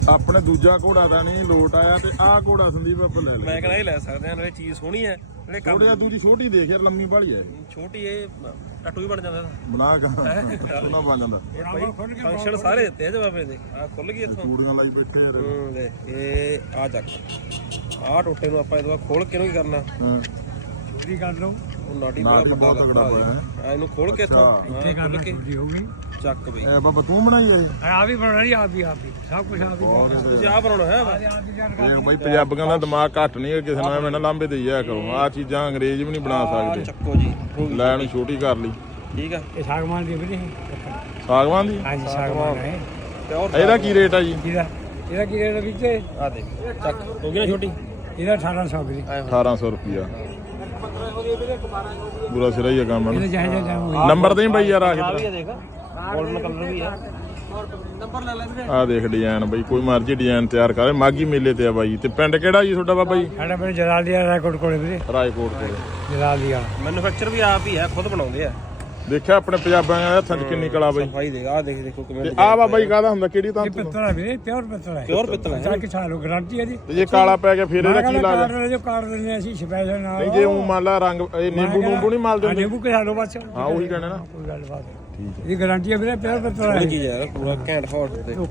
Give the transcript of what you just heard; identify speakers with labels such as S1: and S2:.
S1: ਆਪਣੇ ਦੂਜਾ ਘੋੜਾ ਤਾਂ ਨਹੀਂ ਲੋਟ ਆਇਆ ਤੇ ਆਹ ਘੋੜਾ ਸੰਦੀਪ ਆਪਾਂ ਲੈ ਲੈ।
S2: ਮੈਂ ਕਹਿੰਦਾ ਇਹ ਲੈ ਸਕਦੇ ਆ, ਨਾਲੇ ਚੀਜ਼ ਸੋਹਣੀ ਹੈ ਨਾਲੇ ਕੰਮ
S1: ਘੋੜੇ ਦੂਜੀ ਛੋਟੀ ਦੇਖ ਯਾਰ, ਲੰਮੀ ਵਾਲੀ ਹੈ
S2: ਛੋਟੀ ਇਹ ਟੱਟੂ ਵੀ ਬਣ ਜਾਂਦਾ
S1: ਬਣਾ ਕੇ ਉਹਨਾਂ ਬਣ ਜਾਂਦਾ।
S2: ਫੰਕਸ਼ਨ ਸਾਰੇ ਦਿੱਤੇ ਆ ਜਵਾਬੇ ਦੇ। ਆ ਖੁੱਲ ਗਈ ਇੱਥੋਂ
S1: ਚੂੜੀਆਂ ਲਾਈ ਬੈਠੇ ਯਾਰ।
S2: ਦੇ ਇਹ ਆ ਚੱਕ ਆ ਟੋਟੇ ਨੂੰ ਆਪਾਂ ਇਹਦਾ ਖੋਲ ਕੇ ਨੂੰ ਕੀ ਕਰਨਾ,
S1: ਹਾਂ
S2: ਚੋਰੀ ਕਰ ਲਓ। ਉਹ ਨਾਟੀ
S1: ਨਾਟੀ ਬਹੁਤ ਤਗੜਾ ਹੋਇਆ ਹੈ।
S2: ਆ ਇਹਨੂੰ ਖੋਲ ਕੇ ਇੱਥੋਂ ਖੋਲ ਕੇ ਚੱਕ ਬਈ।
S1: ਇਹ ਬਾਬਾ ਤੂੰ ਬਣਾਈ ਹੈ
S3: ਆ ਵੀ ਬਣਾਣੀ ਆ ਵੀ ਸਭ ਕੁਝ ਆ ਵੀ
S2: ਤੁਸੀਂ ਆ ਬਣਾਉਣਾ ਹੈ
S1: ਦੇਖ ਬਾਈ ਪੰਜਾਬੀਆਂ ਦਾ ਦਿਮਾਗ ਘੱਟ ਨਹੀਂ, ਕਿਸੇ ਨੂੰ ਐਵੇਂ ਨਾ ਲਾਂਭੇ ਦੇਈ ਜਾਇਆ ਕਰੋ। ਆਹ ਚੀਜ਼ਾਂ ਅੰਗਰੇਜ਼ ਵੀ ਨਹੀਂ ਬਣਾ ਸਕਦੇ।
S2: ਚੱਕੋ ਜੀ
S1: ਲੈ ਨੂੰ ਛੋਟੀ ਕਰ ਲਈ।
S2: ਠੀਕ ਆ।
S3: ਇਹ ਸਾਗਵਾਨ ਦੀ ਵੀਰੇ
S1: ਸਾਗਵਾਨ ਦੀ।
S3: ਹਾਂਜੀ ਸਾਗਵਾਨ ਹੈ।
S1: ਇਹਦਾ ਕੀ ਰੇਟ ਆ ਜੀ?
S3: ਇਹਦਾ ਕੀ ਰੇਟ ਵਿੱਚ
S2: ਆ ਦੇ ਚੱਕ ਹੋ ਗਈ ਨਾ ਛੋਟੀ।
S3: ਇਹਦਾ 1800 ਵੀਰੇ।
S1: 1800 ਰੁਪਿਆ। ਪੂਰਾ ਸਿਰਾ ਹੀ ਆ ਕੰਮ
S3: ਇਹਦਾ
S1: ਨਾ।
S3: ਜਾਇਜ਼ ਜਾਮ
S1: ਨੰਬਰ ਦੇ ਬਾਈ ਯਾਰ ਆ ਕੇ
S2: ਆ ਵੀ ਆ ਦੇਖ ਗੋਲਡਨ ਕਲਰ ਵੀ ਆ। ਨੰਬਰ ਲੈ ਲੈ ਵੀਰੇ।
S1: ਆ ਦੇਖ ਡਿਜ਼ਾਈਨ ਬਾਈ, ਕੋਈ ਮਰਜ਼ੀ ਡਿਜ਼ਾਈਨ ਤਿਆਰ ਕਰੇ। ਮਾਗੀ ਮੇਲੇ ਤੇ ਆ ਬਾਈ। ਤੇ ਪਿੰਡ ਕਿਹੜਾ ਜੀ ਤੁਹਾਡਾ ਬਾਬਾ ਜੀ?
S3: ਸਾਡਾ ਪਿੰਡ ਜਲਾਲੀਆ ਰਾਏਕੋਟ ਕੋਲੇ ਵੀਰੇ।
S1: ਰਾਏਕੋਟ ਕੋਲੇ।
S3: ਜਲਾਲੀਆ
S2: ਮੈਨੂਫੈਕਚਰ ਵੀ ਆਪ ਹੀ ਹੈ, ਖੁਦ ਬਣਾਉਂਦੇ ਆ।
S1: ਦੇਖਿਆ ਆਪਣੇ ਪੰਜਾਬੀਆਂ ਦੇ ਹੱਥਾਂ 'ਚ ਕਿੰਨੀ ਕਲਾ ਬਾਈ।
S2: ਭਾਈ ਦੇਖ ਆ ਦੇਖ ਦੇਖੋ ਕਿਵੇਂ।
S1: ਤੇ ਆ ਬਾਬਾ ਜੀ ਕਾਹਦਾ ਹੁੰਦਾ, ਕਿਹੜੀ ਤਾਂ?
S3: ਇਹ ਪਿੱਤਲ ਹੈ ਵੀਰੇ, ਪਿਓਰ ਪਿੱਤਲ ਹੈ।
S2: ਪਿਓਰ ਪਿੱਤਲ ਹੈ।
S3: ਚਾਹ ਕਿ ਸਾਲੋ ਗਾਰੰਟੀ ਹੈ ਜੀ।
S1: ਤੇ ਜੇ ਕਾਲਾ ਪੈ ਗਿਆ ਫਿਰ ਇਹਦਾ ਕੀ ਲਾਜ?
S3: ਜੋ ਕਾਰਡ ਦਿੰਦੇ ਅਸੀਂ ਸਪੈਸ਼ਲ ਨਾਲ।
S1: ਨਹੀਂ ਜੇ ਉਹ ਮੰਨ ਲਾ ਰੰਗ ਇਹ ਨਿੰਬੂ ਨੂੰਬੂ ਨਹੀਂ ਮਲਦੇ ਹੁੰਦੇ?
S3: ਨਿੰਬੂ ਕੇ ਸਾਲੋ ਬਸ।
S1: ਹਾਂ ਉਹੀ ਕਹਿਣਾ ਨਾ।
S3: ਕੋਈ ਗੱਲਬਾਤ। ਇਹ ਗਾਰੰਟੀ ਹੈ ਵੀਰੇ, ਪਿਓਰ ਪਿੱਤਲ ਹੈ।
S2: ਕੀ ਯਾਰ ਪੂਰਾ ਘੈਂਟ ਹੌਟ ਤੇ